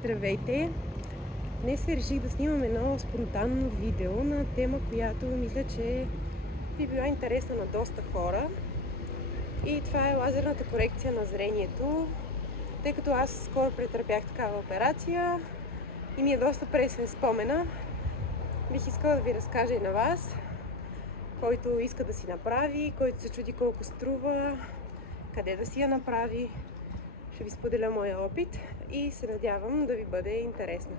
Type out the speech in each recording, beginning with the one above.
Здравейте! Днес реших да снимам едно спонтанно видео на тема, която мисля, че би била интересна на доста хора. И това е лазерната корекция на зрението, тъй като аз скоро претърпях такава операция и ми е доста пресен спомена. Бих искала да ви разкажа и на вас, който иска да си направи, който се чуди колко струва, къде да си я направи. Ще ви споделя моя опит и се надявам да ви бъде интересно.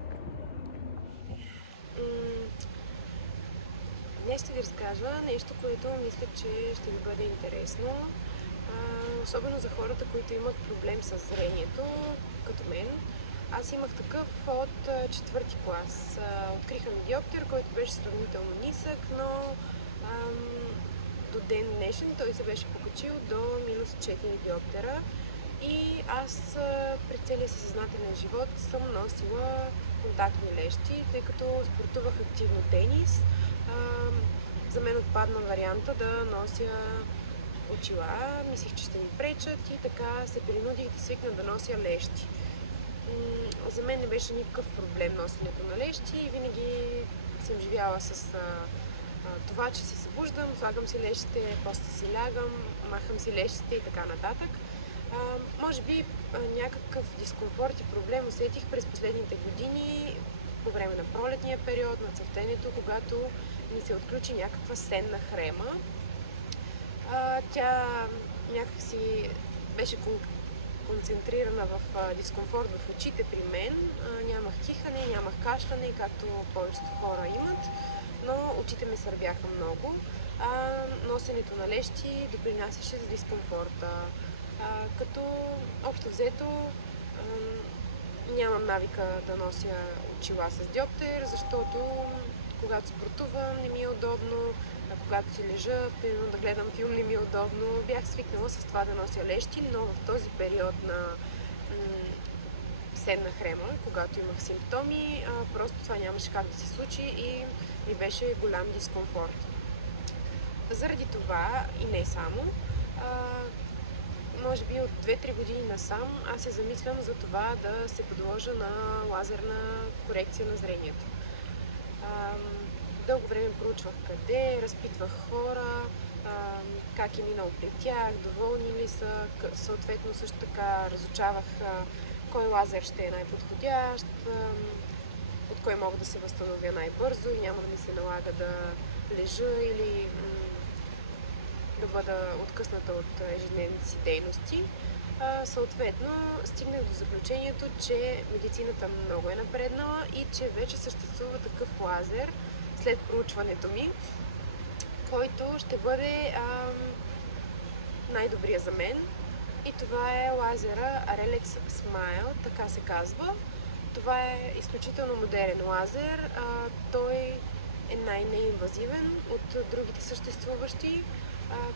Днес ще ви разкажа нещо, което мисля, че ще ви бъде интересно. Особено за хората, които имат проблем с зрението, като мен. Аз имах такъв от четвърти клас. Откриха ми диоптер, който беше сравнително нисък, но до ден днешен той се беше покачил до минус 4 диоптера. И аз през целия си съзнателен живот съм носила контактни лещи, тъй като спортувах активно тенис. За мен отпадна варианта да нося очила. Мислих, че ще ми пречат и така се принудих да свикна да нося лещи. За мен не беше никакъв проблем носенето на лещи и винаги съм живяла с това, че се събуждам, слагам си лещите, после си лягам, махам си лещите и така нататък. Може би някакъв дискомфорт и проблем усетих през последните години по време на пролетния период, на цъфтенето, когато ми се отключи някаква сенна хрема. Тя някакси беше концентрирана в дискомфорт в очите при мен. Нямах кихане, нямах кашляне, както повечето хора имат, но очите ми сърбяха много. Носенето на лещи допринасяше за дискомфорта. Като общо взето нямам навика да нося очила с диоптер, защото когато спортувам не ми е удобно, когато си лежа, примерно да гледам филм не ми е удобно. Бях свикнала с това да нося лещи, но в този период на сенна хрема, когато имах симптоми, просто това нямаше как да се случи и ми беше голям дискомфорт. Заради това и не само, може би от 2-3 години насам аз се замислям за това да се подложа на лазерна корекция на зрението. Дълго време проучвах къде, разпитвах хора, как е минало при тях, доволни ли са, съответно също така разучавах кой лазер ще е най-подходящ, от кой мога да се възстановя най-бързо и няма да ми се налага да лежа или да бъда откъсната от ежедневните си дейности. Съответно, стигнах до заключението, че медицината много е напреднала и че вече съществува такъв лазер след проучването ми, който ще бъде най-добрия за мен. И това е лазера Arelix Smile, така се казва. Това е изключително модерен лазер. Той е най-неинвазивен от другите съществуващи,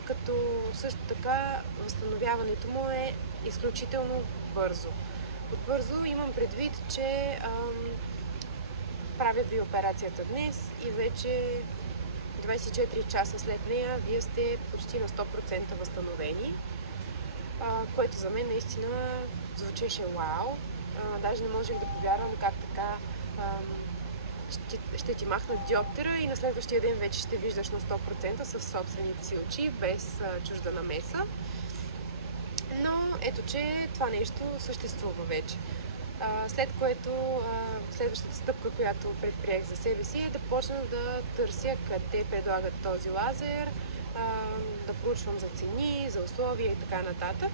като също така възстановяването му е изключително бързо. Под бързо имам предвид, че правят ви операцията днес и вече 24 часа след нея вие сте почти на 100% възстановени, което за мен наистина звучеше вау. Даже не можех да повярвам как така ще ти махнат диоптера и на следващия ден вече ще виждаш на 100% със собствените си очи, без чужда намеса. Но ето, че това нещо съществува вече. След което следващата стъпка, която предприех за себе си, е да почна да търся къде предлагат този лазер, да проучвам за цени, за условия и така нататък.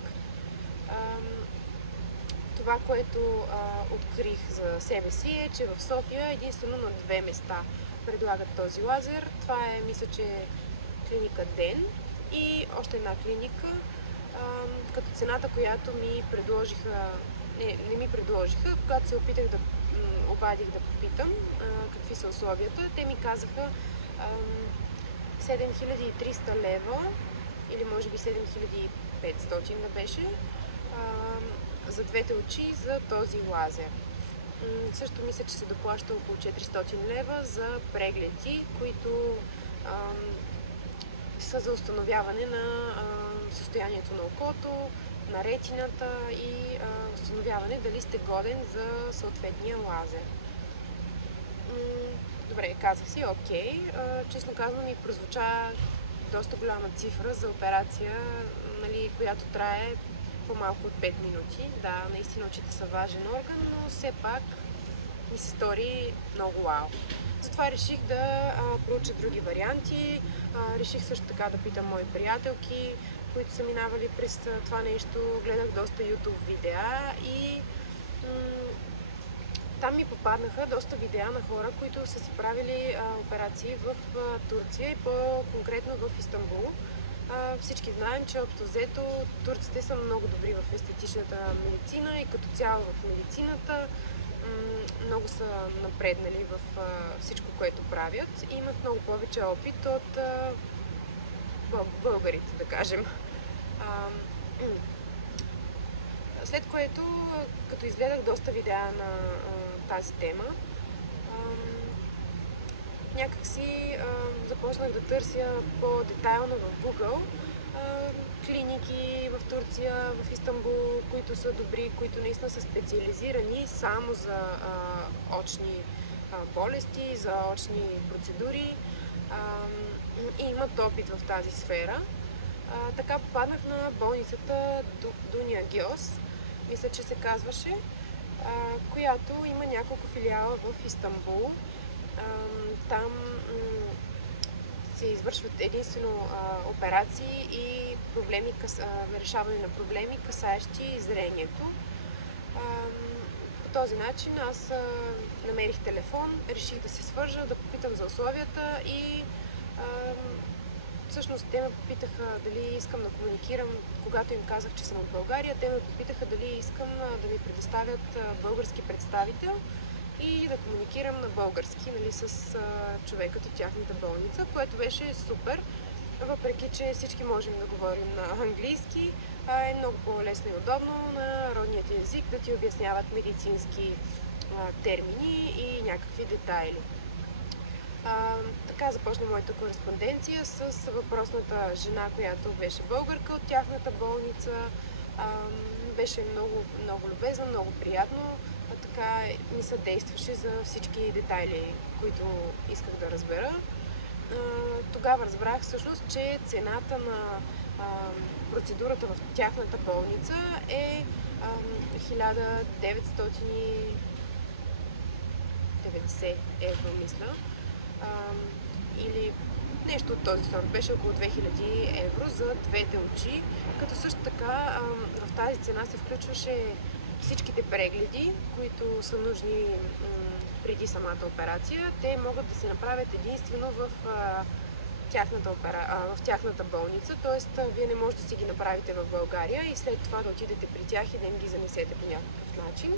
Това, което открих за себе си е, че в София единствено на 2 места предлагат този лазер. Това е, мисля, че клиника Ден и още една клиника, като цената, която ми предложиха, не ми предложиха, когато се опитах да обадих да попитам какви са условията, те ми казаха 7300 лева или може би 7500 да беше за двете очи за този лазер. Също мисля, че се доплаща около 400 лева за прегледи, които са за установяване на състоянието на окото, на ретината и установяване дали сте годен за съответния лазер. Добре, казах си, окей. Честно казано ми прозвуча доста голяма цифра за операция, нали, която трае по-малко от 5 минути. Да, наистина очите са важен орган, но все пак ми се стори много вау. Затова реших да проуча други варианти. Реших също така да питам мои приятелки, които са минавали през това нещо. Гледах доста YouTube видеа и там ми попаднаха доста видеа на хора, които са си правили операции в Турция и по-конкретно в Истанбул. Всички знаем, че общо взето турците са много добри в естетичната медицина и като цяло в медицината. Много са напреднали в всичко, което правят и имат много повече опит от българите, да кажем. След което, като изгледах доста видеа на тази тема, някакси започнах да търся по-детайлно в Google клиники в Турция, в Истанбул, които са добри, които наистина са специализирани само за очни болести, за очни процедури и имат опит в тази сфера. Така попаднах на болницата Дуния Гьос, мисля, че се казваше, която има няколко филиала в Истанбул. Там се извършват единствено операции и решаване на проблеми, касаещи зрението. По този начин аз намерих телефон, реших да се свържа, да попитам за условията и всъщност те ме попитаха дали искам да комуникирам, когато им казах, че съм от България, те ме попитаха дали искам да ми предоставят български представител и да комуникирам на български, нали, с човекът от тяхната болница, което беше супер. Въпреки че всички можем да говорим на английски, е много по-лесно и удобно на родният език да ти обясняват медицински термини и някакви детайли. Така започна моята кореспонденция с въпросната жена, която беше българка от тяхната болница. Беше много, много любезна, много приятно. Така ми съдействаше за всички детайли, които исках да разбера. Тогава разбрах всъщност, че цената на процедурата в тяхната болница е 1990 евро, мисля. Или нещо от този сорт. Беше около 2000 евро за двете очи, като също така в тази цена се включваше всичките прегледи, които са нужни преди самата операция. Те могат да се направят единствено в тяхната болница, т.е. вие не можете да си ги направите в България и след това да отидете при тях и да им ги занесете по някакъв начин.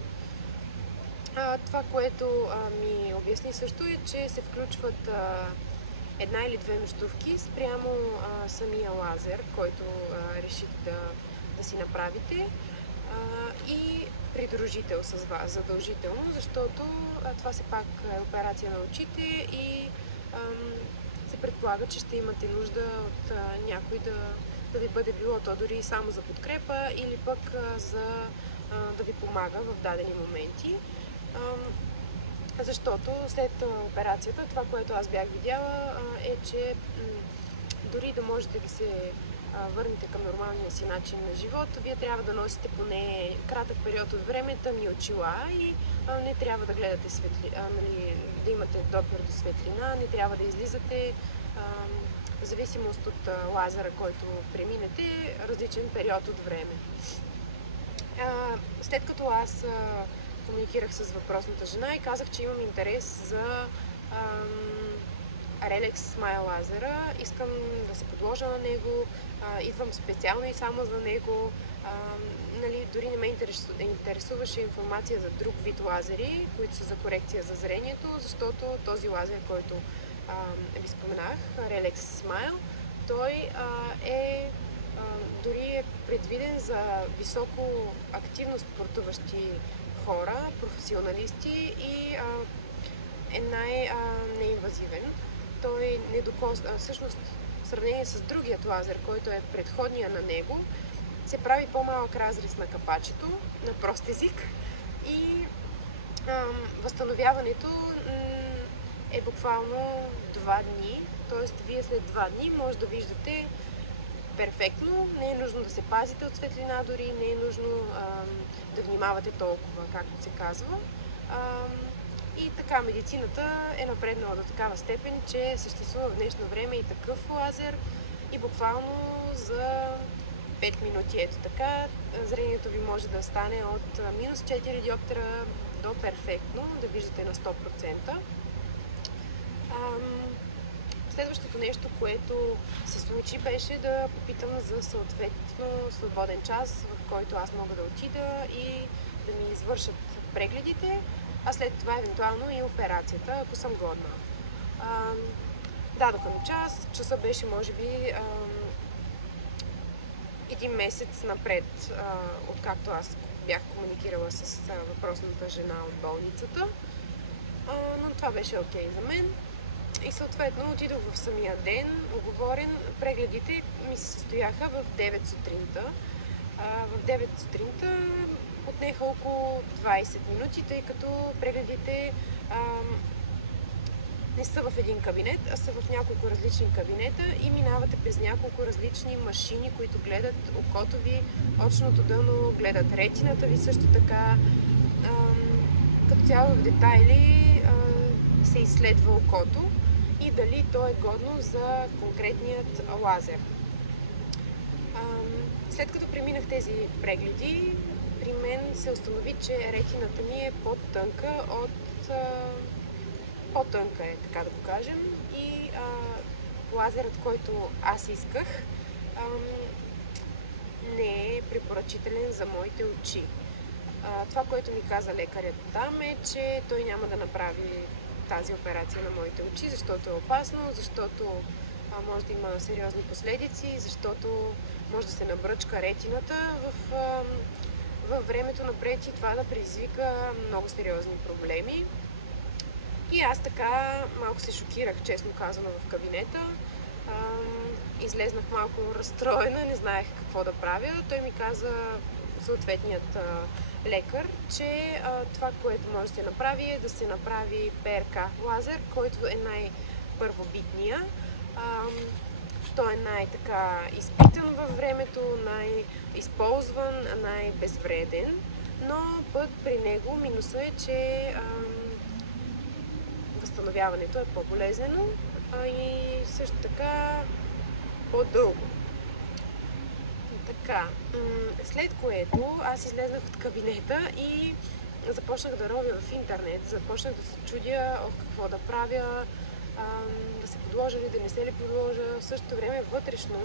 Това, което ми обясни също е, че се включват една или две нощувки спрямо самия лазер, който решите да си направите, и придружител с вас задължително, защото това все пак е операция на очите и се предполага, че ще имате нужда от някой да ви бъде било то дори само за подкрепа или пък да ви помага в дадени моменти. Защото след операцията, това, което аз бях видяла, е, че дори да можете да се върнете към нормалния си начин на живот, вие трябва да носите поне кратък период от време тъмни очила и не трябва да гледате нали, да имате допир до светлина, не трябва да излизате, в зависимост от лазера, който преминете, различен период от време. След като аз комуникирах с въпросната жена и казах, че имам интерес за Relex Smile лазера, искам да се подложа на него, идвам специално и само за него. Нали, дори не ме интересуваше информация за друг вид лазери, които са за корекция за зрението, защото този лазер, който ви споменах, Relex Smile, той дори е предвиден за високо активно спортуващи хора, професионалисти и е най-неинвазивен. Той всъщност в сравнение с другият лазер, който е предходния на него, се прави по-малък разрез на капачето, на прост език, и възстановяването е буквално 2 дни, т.е. вие след 2 дни може да виждате перфектно, не е нужно да се пазите от светлина, дори не е нужно да внимавате толкова, както се казва. И така, медицината е напреднала до такава степен, че съществува в днешно време и такъв лазер и буквално за 5 минути, ето така, зрението ви може да стане от минус 4 диоптера до перфектно, да виждате на 100%. Следващото нещо, което се случи, беше да попитам за съответно свободен час, в който аз мога да отида и да ми извършат прегледите, а след това евентуално и операцията, ако съм годна. Дадоха ми час, часа беше може би 1 месец напред, откакто аз бях комуникирала с въпросната жена от болницата, но това беше окей за мен. И съответно отидох в самия ден, уговорен. Прегледите ми се състояха в 9 сутринта. В 9 сутринта отнеха около 20 минути, тъй като прегледите не са в един кабинет, а са в няколко различни кабинета и минавате през няколко различни машини, които гледат окото ви, очното дъно, гледат ретината ви също така. Като цяло в детайли се изследва окото и дали то е годно за конкретният лазер. След като преминах тези прегледи, при мен се установи, че ретината ми е по-тънка по-тънка е, така да го кажем, и лазерът, който аз исках, не е препоръчителен за моите очи. Това, което ми каза лекарят там е, че той няма да направи тази операция на моите очи, защото е опасно, защото може да има сериозни последици, защото може да се набръчка ретината във времето напред и това да предизвика много сериозни проблеми. И аз така малко се шокирах, честно казано, в кабинета. Излезнах малко разстроена, не знаех какво да правя. Той ми каза, съответният лекар, че това, което може да се направи, е да се направи ПРК лазер, който е най-първобитния. Той е най-така изпитан във времето, най-използван, най-безвреден, но пък при него минуса е, че възстановяването е по-болезнено и също така по-дълго. Така, след което аз излезнах от кабинета и започнах да ровя в интернет, започнах да се чудя какво да правя, да се подложа ли, да не се ли подложа. В същото време вътрешно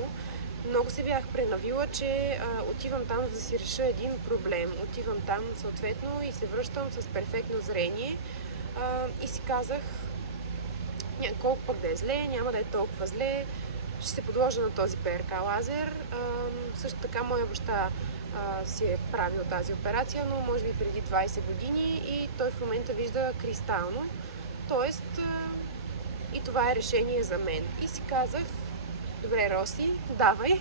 много се бях пренавила, че отивам там за да си реша един проблем. Отивам там съответно и се връщам с перфектно зрение и си казах, колко пък да е зле, няма да е толкова зле, ще се подложа на този ПРК лазер. Също така моя баща си е правил тази операция, но може би преди 20 години и той в момента вижда кристално. Тоест и това е решение за мен. И си казах, добре, Роси, давай.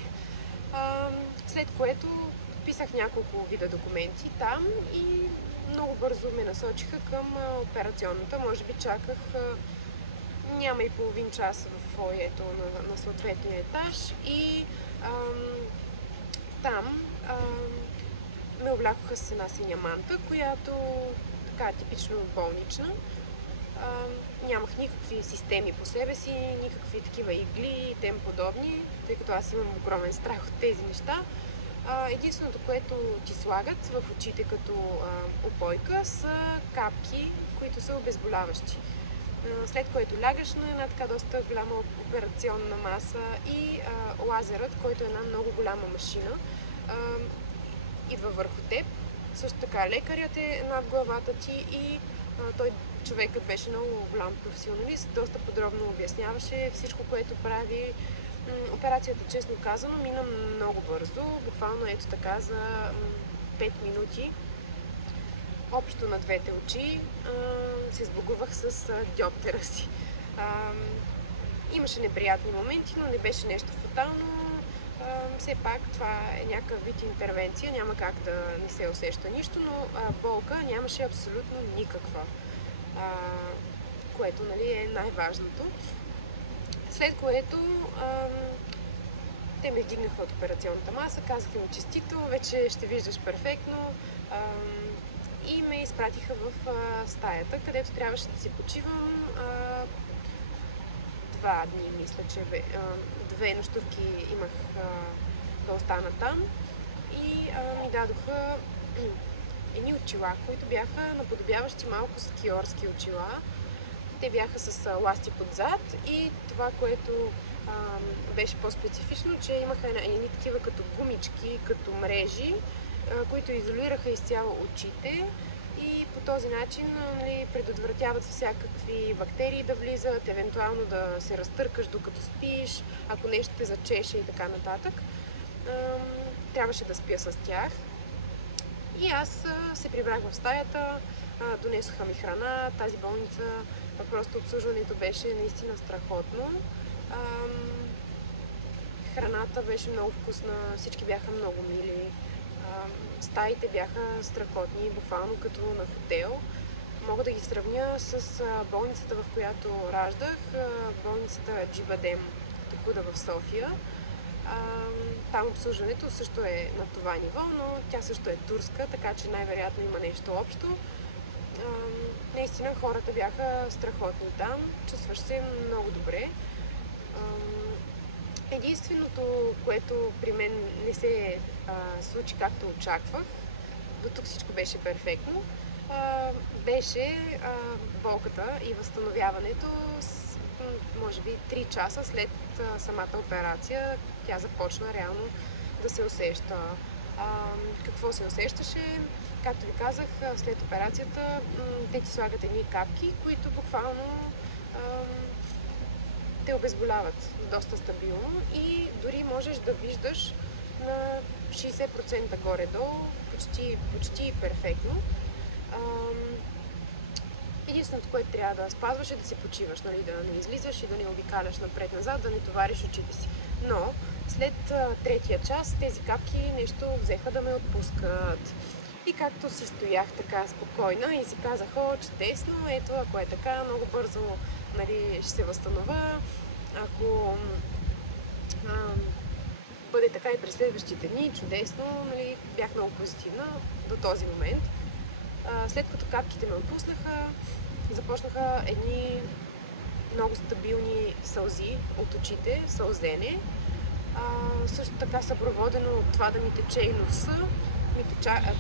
След което подписах няколко вида документи там и много бързо ме насочиха към операционната. Може би чаках няма и половин час в фоайето на съответния етаж и там ме облякоха с една синя манта, която така типично болнична. Нямах никакви системи по себе си, никакви такива игли и тем подобни, тъй като аз имам огромен страх от тези неща. Единственото, което ти слагат в очите като упойка, са капки, които са обезболяващи. След което лягаш на една така доста голяма операционна маса и лазерът, който е една много голяма машина, идва върху теб. Също така лекарят е над главата ти и човекът беше много голям професионалист, доста подробно обясняваше всичко, което прави. Операцията, честно казано, мина много бързо, буквално ето така за 5 минути. Общо на двете очи се сбогувах с диоптера си. Имаше неприятни моменти, но не беше нещо фатално. все пак това е някакъв вид интервенция, няма как да не се усеща нищо, но болка нямаше абсолютно никаква, което, нали, е най-важното. След което те ме вдигнаха от операционната маса, казаха ми честито, вече ще виждаш перфектно, и ме изпратиха в стаята, където трябваше да си почивам 2 дни, мисля, че 2 нощувки имах да остана там, и ми дадоха едни очила, които бяха наподобяващи малко скиорски очила. Те бяха с ласти подзад, и това, което беше по-специфично, че имаха едни такива като гумички, като мрежи, които изолираха изцяло очите, и по този начин, нали, предотвратяват всякакви бактерии да влизат, евентуално да се разтъркаш докато спиш, ако нещо те зачеше и така нататък. Трябваше да спя с тях. И аз се прибрах в стаята, донесоха ми храна. Тази болница, просто обслужването беше наистина страхотно. Храната беше много вкусна, всички бяха много мили. Стаите бяха страхотни, буквално като на хотел. Мога да ги сравня с болницата, в която раждах, болницата Джибадем Токуда в София. Там обслужването също е на това ниво, но тя също е турска, така че най-вероятно има нещо общо. Наистина хората бяха страхотни там, чувстваш се много добре. Единственото, което при мен не се случи както очаквах, до тук всичко беше перфектно, беше болката и възстановяването. Може би 3 часа след самата операция тя започна реално да се усеща. Какво се усещаше? Както ви казах, след операцията те ти слагат едни капки, които буквално те обезболяват доста стабилно, и дори можеш да виждаш на 60% горе-долу, почти перфектно. Единственото, което трябва да спазваш, е да си почиваш, нали, да не излизаш и да не обикаляш напред-назад, да не товариш очите си. Но след 3-я час тези капки нещо взеха да ме отпускат. И както си стоях така спокойна и си казах: о, чудесно, ето, ако е така, много бързо, нали, ще се възстановя. Ако бъде така и през следващите дни, чудесно, нали, бях много позитивна до този момент. След като капките ме отпуснаха, започнаха едни много стабилни сълзи от очите, сълзене. Също така съпроводено от това да ми тече и носа.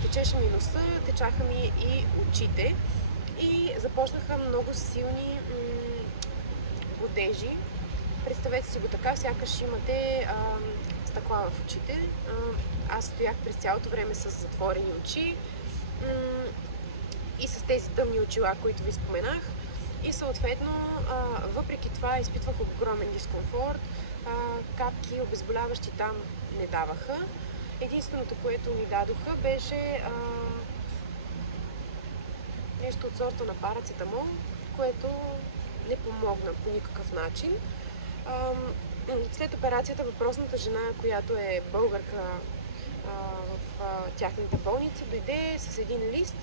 Течеше ми носа, течаха ми и очите, и започнаха много силни бодежи. Представете си го така, сякаш имате стъкла в очите. Аз стоях през цялото време с затворени очи и с тези тъмни очила, които ви споменах. И съответно, въпреки това изпитвах огромен дискомфорт. Капки обезболяващи там не даваха. Единственото, което ми дадоха, беше нещо от сорта на парацетамол, което не помогна по никакъв начин. След операцията въпросната жена, която е българка в тяхната болница, дойде с един лист,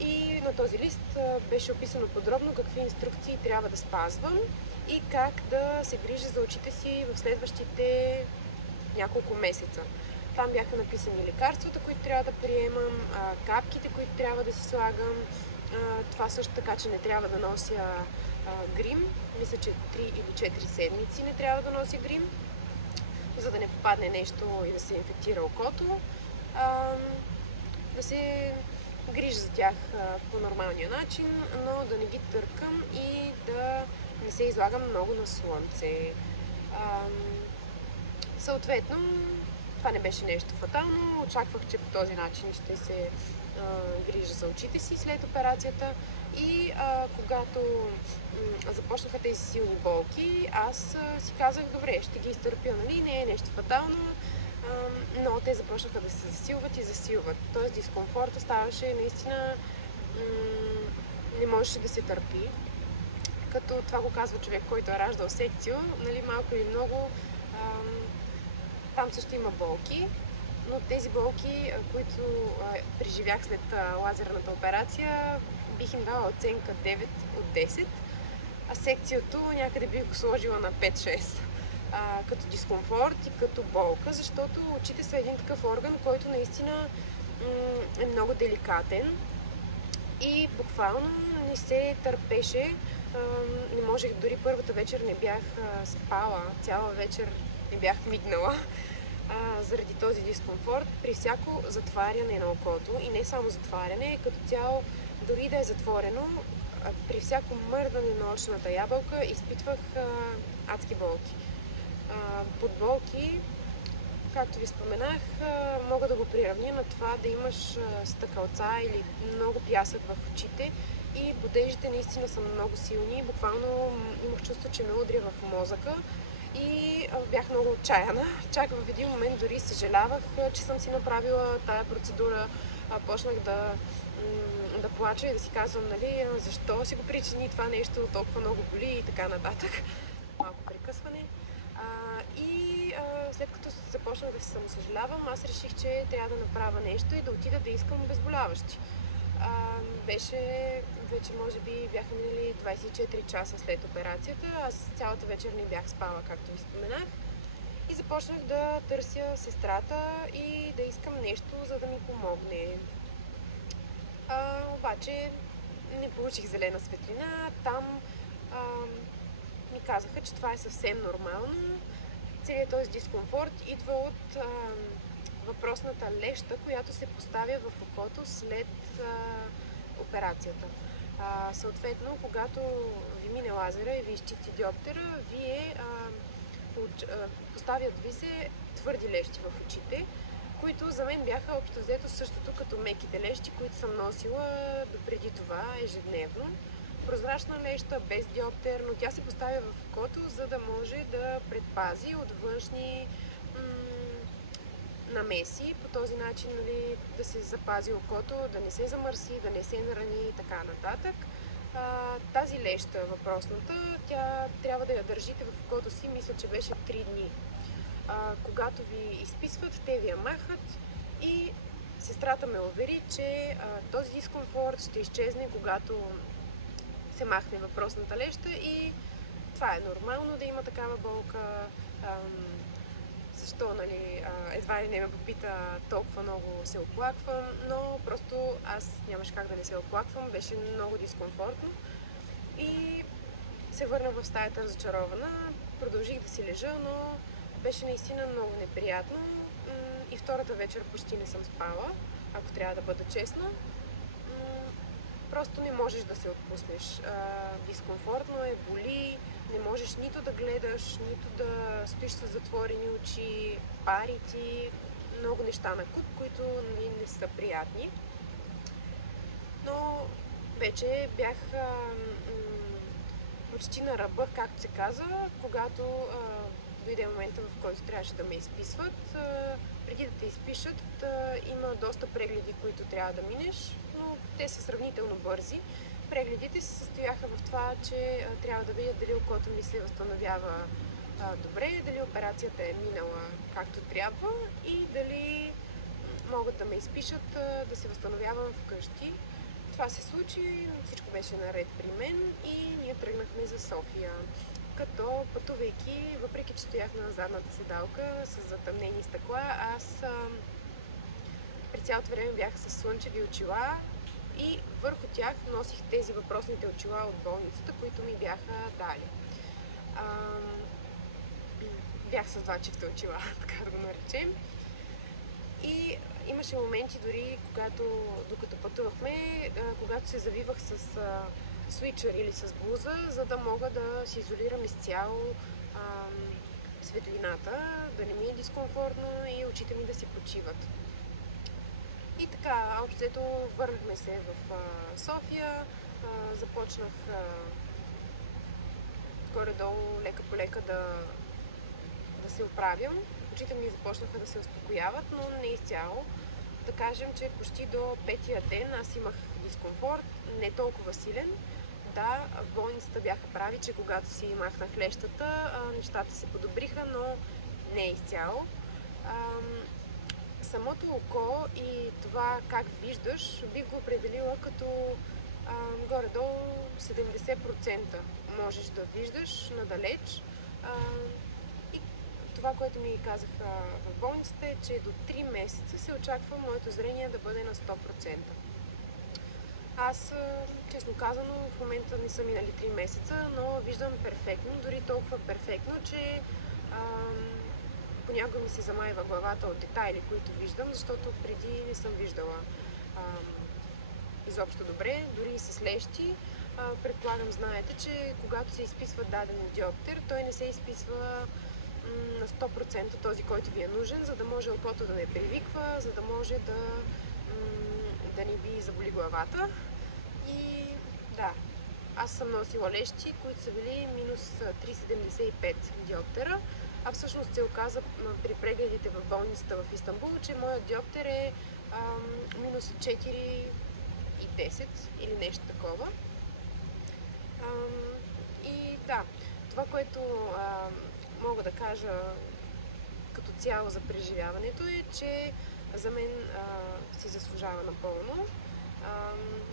и на този лист беше описано подробно какви инструкции трябва да спазвам и как да се грижа за очите си в следващите няколко месеца. Там бяха написани лекарствата, които трябва да приемам, капките, които трябва да си слагам. Това също така, че не трябва да нося грим. Мисля, че 3 или 4 седмици не трябва да нося грим, за да не попадне нещо и да се инфектира окото. Да се грижа за тях по нормалния начин, но да не ги търкам и да не се излагам много на слънце. Съответно, това не беше нещо фатално. Очаквах, че по този начин ще се грижа за очите си след операцията, и когато започнаха тези силни болки, аз си казах: добре, ще ги изтърпя, нали, не е нещо фатално, но те започнаха да се засилват и засилват. Тоест дискомфорта ставаше наистина, не можеше да се търпи. Като това го казва човек, който е раждал секцио, нали, малко или много Там също има болки, но тези болки, които преживях след лазерната операция, бих им дала оценка 9 от 10, а секцията някъде бих го сложила на 5-6. Като дискомфорт и като болка, защото очите са един такъв орган, който наистина е много деликатен и буквално не се търпеше. Не можех, дори първата вечер не бях спала, цяла вечер не бях мигнала заради този дискомфорт. При всяко затваряне на окото, и не само затваряне, като цяло, дори да е затворено, при всяко мърдане на очната ябълка изпитвах адски болки. Подболки, както ви споменах, мога да го приравня на това да имаш стъкалца или много пясък в очите и бодежите наистина са много силни. Буквално имах чувство, че ме удря в мозъка и бях много отчаяна. Чак в един момент дори съжалявах, че съм си направила тая процедура. Почнах да плача и да си казвам, нали, защо си го причини това нещо, толкова много боли и така нататък. Малко прекъсване. След като започнах да се самосъжалявам, аз реших, че трябва да направя нещо и да отида да искам обезболяващи. Беше вече, може би, бяха минали 24 часа след операцията. Аз цялата вечер не бях спала, както ви споменах. И започнах да търся сестрата и да искам нещо, за да ми помогне. Обаче не получих зелена светлина. Там ми казаха, че това е съвсем нормално. Целият този дискомфорт идва от въпросната леща, която се поставя в окото след операцията. Съответно, когато ви мине лазера и ви изчисти диоптера, поставят ви се твърди лещи в очите, които за мен бяха общо взето същото като меките лещи, които съм носила допреди това ежедневно. Прозрачна леща, без диоптер, но тя се поставя в окото, за да може да предпази от външни намеси. По този начин, нали, да се запази окото, да не се замърси, да не се нарани и така нататък. Тази леща, въпросната, тя трябва да я държите в окото си, мисля, че беше 3 дни. Когато ви изписват, те ви я махат и сестрата ме увери, че този дискомфорт ще изчезне, когато се махне въпросната леща и това е нормално да има такава болка. Защо, нали, едва ли не ме попита толкова много се оплаквам, но просто аз нямаше как да не се оплаквам, беше много дискомфортно и се върнах в стаята разочарована. Продължих да си лежа, но беше наистина много неприятно и втората вечер почти не съм спала, ако трябва да бъда честна. Просто не можеш да се отпуснеш. Дискомфортно е, боли, не можеш нито да гледаш, нито да стоиш с затворени очи, пари ти, много неща на куп, които не са приятни. Но вече бях почти на ръба, както се казва, когато дойде момента, в който трябваше да ме изписват. Преди да те изпишат, има доста прегледи, които трябва да минеш, но те са сравнително бързи. Прегледите се състояха в това, че трябва да видят дали окото ми се възстановява добре, дали операцията е минала както трябва и дали могат да ме изпишат да се възстановявам вкъщи. Това се случи, всичко беше наред при мен и ние тръгнахме за София. Като пътувайки, въпреки че стоях на задната седалка с затъмнени стъкла, аз през цялото време бях с слънчеви очила и върху тях носих тези въпросните очила от болницата, които ми бяха дали. Бях с 2 чифта очила, така да го наречем. И имаше моменти дори, докато пътувахме, когато се завивах с свичър или с блуза, за да мога да се изолирам изцяло светлината, да не ми е дискомфортно и очите ми да си почиват. И така, общото върнахме се в София, започнах горе-долу, лека по лека да се оправям. Очите ми започнаха да се успокояват, но не изцяло. Да кажем, че почти до 5-тия ден аз имах дискомфорт, не толкова силен. Да, в болницата бяха прави, че когато си махнах лещата, нещата се подобриха, но не изцяло. Самото око и това как виждаш, бих го определила като горе-долу 70% можеш да виждаш надалеч. И това, което ми казаха в болницата е, че до 3 месеца се очаква моето зрение да бъде на 100%. Аз, честно казано, в момента не са минали 3 месеца, но виждам перфектно, дори толкова перфектно, че понякога ми се замайва главата от детайли, които виждам, защото преди не съм виждала изобщо добре, дори и с лещи. Предполагам, знаете, че когато се изписва даден диоптер, той не се изписва на 100% този, който ви е нужен, за да може окото да не привиква, за да може да не ви заболи главата. И да, аз съм носила лещи, които са били минус 3,75 диоптера, а всъщност се оказа при прегледите в болницата в Истанбул, че моят диоптер е минус 4,10 или нещо такова. И да, това, което мога да кажа като цяло за преживяването е, че за мен си заслужава напълно.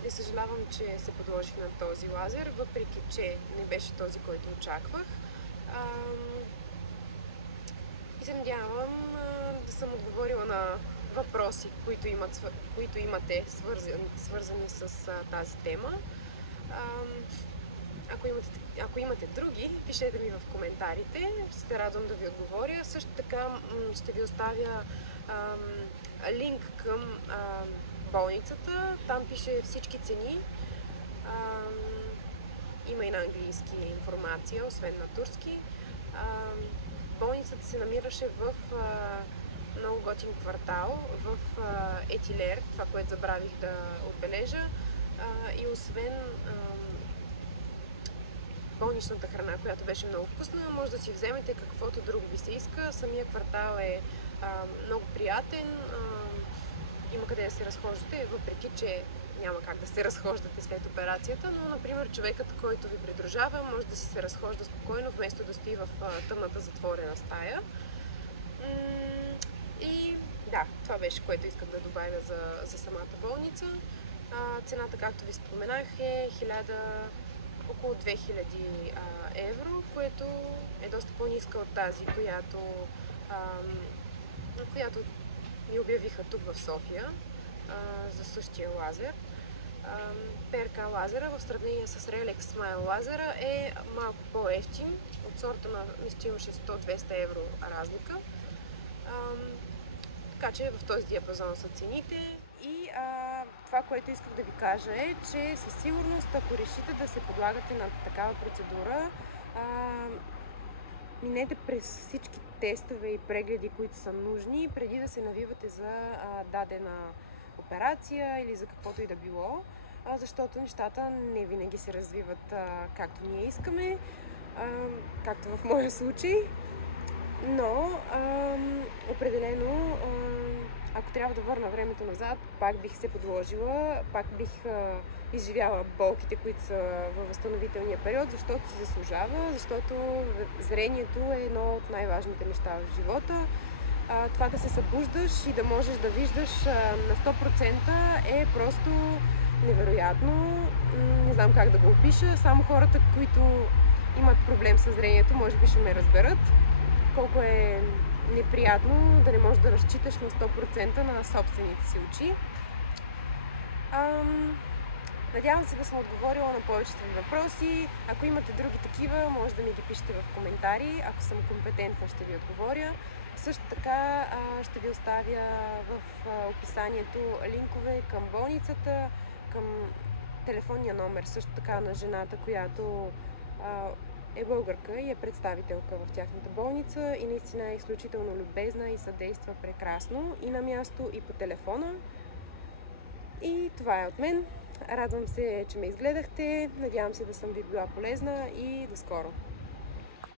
Не съжалявам, че се подложих на този лазер, въпреки че не беше този, който очаквах. И се надявам да съм отговорила на въпроси, които имате свързани с тази тема. Ако имате други, пишете ми в коментарите, ще се радвам да ви отговоря. Също така ще ви оставя линк към болницата. Там пише всички цени. Има и на английски информация, освен на турски. Болницата се намираше в много готин квартал, в Етилер, това, което забравих да отбележа. И освен болничната храна, която беше много вкусна, може да си вземете каквото друго ви се иска. Самия квартал е много приятен, има къде да се разхождате, въпреки че няма как да се разхождате след операцията, но, например, човекът, който ви придружава, може да си се разхожда спокойно, вместо да стои в тъмната затворена стая. И да, това беше, което исках да добавя за самата болница. Цената, както ви споменах, е около 2000 евро, което е доста по-ниска от тази, която ми обявиха тук в София за същия лазер. ПРК лазера в сравнение с Relex Smile лазера е малко по-евтин, от сорта на, мисля, че имаше 100-200 евро разлика. Така че в този диапазон са цените. И това, което исках да ви кажа е, че със сигурност, ако решите да се подлагате на такава процедура, минете през всички тестове и прегледи, които са нужни, преди да се навивате за дадена операция или за каквото и да било, защото нещата не винаги се развиват както ние искаме, както в моя случай. Но определено, ако трябва да върна времето назад, пак бих се подложила, пак бих изживяла болките, които са във възстановителния период, защото се заслужава, защото зрението е едно от най-важните неща в живота. Това да се събуждаш и да можеш да виждаш на 100% е просто невероятно. Не знам как да го опиша, само хората, които имат проблем с зрението, може би ще ме разберат колко е неприятно да не можеш да разчиташ на 100% на собствените си очи. Надявам се да съм отговорила на повечето ви въпроси. Ако имате други такива, може да ми ги пишете в коментари. Ако съм компетентна, ще ви отговоря. Също така ще ви оставя в описанието линкове към болницата, към телефонния номер също така на жената, която е българка и е представителка в тяхната болница и наистина е изключително любезна и съдейства прекрасно и на място, и по телефона. И това е от мен. Радвам се, че ме изгледахте. Надявам се да съм ви била полезна и до скоро!